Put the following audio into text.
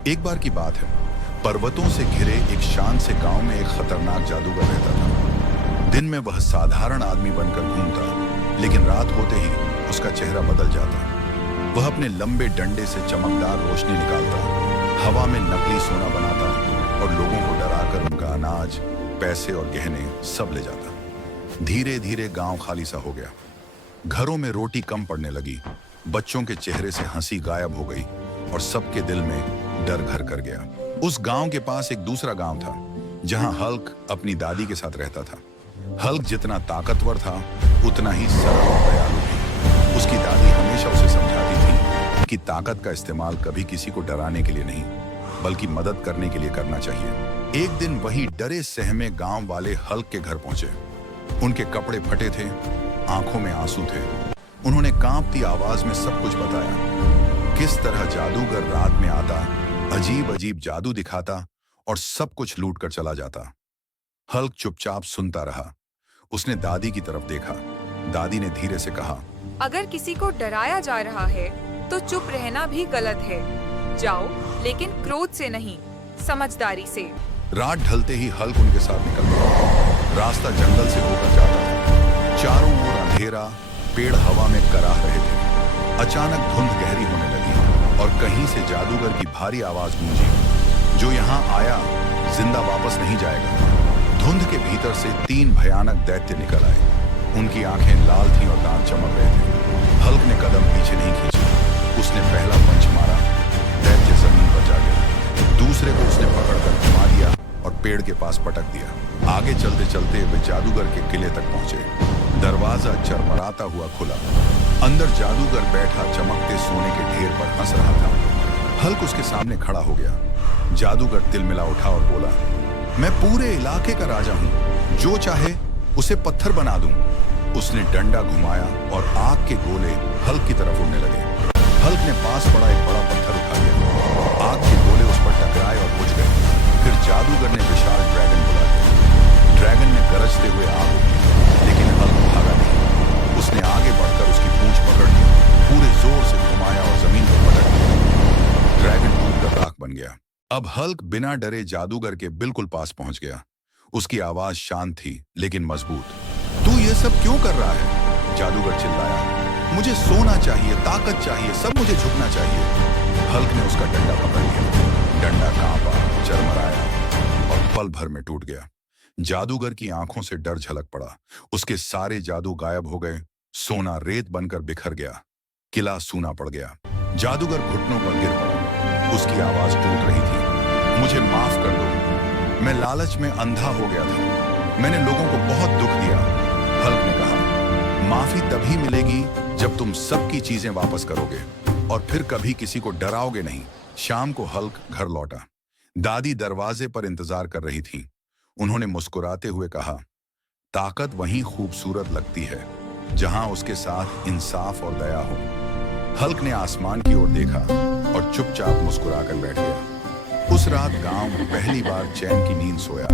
एक बार की बात है, पर्वतों से घिरे एक शांत से गांव में एक खतरनाक जादूगर रहता था। दिन में वह साधारण आदमी बनकर घूमता, लेकिन रात होते ही उसका चेहरा बदल जाता। वह अपने लंबे डंडे से चमकदार रोशनी निकालता, हवा में नकली सोना बनाता और लोगों को डराकर उनका अनाज, पैसे और गहने सब ले जाता। धीरे धीरे गांव खाली सा हो गया। घरों में रोटी कम पड़ने लगी, बच्चों के चेहरे से हंसी गायब हो गई और सबके दिल में डर घर कर गया। उस गांव के पास एक दूसरा गांव था, जहां हल्क अपनी दादी के साथ रहता था। हल्क जितना ताकतवर था, उतना ही सरल और दयालु भी। उसकी दादी हमेशा उसे समझाती थी कि ताकत का इस्तेमाल कभी किसी को डराने के लिए नहीं, बल्कि मदद करने के लिए करना चाहिए। एक दिन वही डरे सहमे गांव वाले हल्क के घर पहुंचे। उनके कपड़े फटे थे, आंखों में आंसू थे। उन्होंने कांपती आवाज में सब कुछ बताया, किस तरह जादूगर रात में आता, अजीब अजीब जादू दिखाता और सब कुछ लूट कर चला जाता। हल्क चुपचाप सुनता रहा। उसने दादी की तरफ देखा। दादी ने धीरे से कहा, अगर किसी को डराया जा रहा है तो चुप रहना भी गलत है। जाओ, लेकिन क्रोध से नहीं, समझदारी से। रात ढलते ही हल्क उनके साथ निकल गया। रास्ता जंगल से होकर जाता था। चारों ओर अंधेरा, पेड़ हवा में कराह रहे थे। अचानक धुंध गहरी होने लगी और कहीं से जादूगर की भारी आवाज गूंजी, जो यहाँ आया जिंदा वापस नहीं जाएगा। धुंध के भीतर से 3 भयानक दैत्य निकल आए। उनकी आंखें लाल थीं और दांत चमक रहे थे। हल्क ने कदम पीछे नहीं खींचे। उसने पहला पंच मारा, दैत्य जमीन पर जा गिरा। दूसरे को उसने पकड़कर घुमा दिया और पेड़ के पास पटक दिया। आगे चलते चलते वे जादूगर के किले तक पहुंचे। दरवाजा चरमराता हुआ खुला। अंदर जादूगर बैठा चमकते सोने के ढेर पर हंस रहा था। हल्क उसके सामने खड़ा हो गया। जादूगर तिलमिला उठा और बोला, मैं पूरे इलाके का राजा हूं, जो चाहे उसे पत्थर बना दूं। उसने डंडा घुमाया और आग के गोले हल्क की तरफ उड़ने लगे। हल्क ने पास पड़ा एक बड़ा पत्थर उठा लिया। आग के गोले उस पर टकराए और बुझ गए। फिर जादूगर ने विशाल ड्रैगन बुला दिया। ड्रैगन ने गरजते हुए आग उठी, लेकिन हल्क भागा नहीं। उसने आगे बढ़कर उसकी पूंछ पकड़ ली, पूरे जोर से घुमाया और जमीन पर पटक दिया। ड्रैगन टूटकर राख बन गया। अब हल्क बिना डरे जादूगर के बिल्कुल पास पहुंच गया। उसकी आवाज शांत थी लेकिन मजबूत। तू ये सब क्यों कर रहा है? जादूगर चिल्लाया। मुझे सोना चाहिए, ताकत चाहिए, सब मुझे झुकना चाहिए। हल्क ने उसका डंडा पकड़ लिया। डंडा कांपा, चरमराया और पल भर में टूट गया। जादूगर की आंखों से डर झलक पड़ा। उसके सारे जादू गायब हो गए। सोना रेत बनकर बिखर गया। किला सूना पड़ गया। जादूगर घुटनों पर गिर पड़ा। उसकी आवाज टूट रही थी, मुझे माफ कर दो, मैं लालच में अंधा हो गया था, मैंने लोगों को बहुत दुख दिया। हल्क ने कहा, माफी तभी मिलेगी जब तुम सबकी चीजें वापस करोगे और फिर कभी किसी को डराओगे नहीं। शाम को हल्क घर लौटा। दादी दरवाजे पर इंतजार कर रही थी। उन्होंने मुस्कुराते हुए कहा, ताकत वहीं खूबसूरत लगती है जहां उसके साथ इंसाफ और दया हो। हल्क ने आसमान की ओर देखा और चुपचाप मुस्कुराकर बैठ गया। उस रात गांव पहली बार चैन की नींद सोया।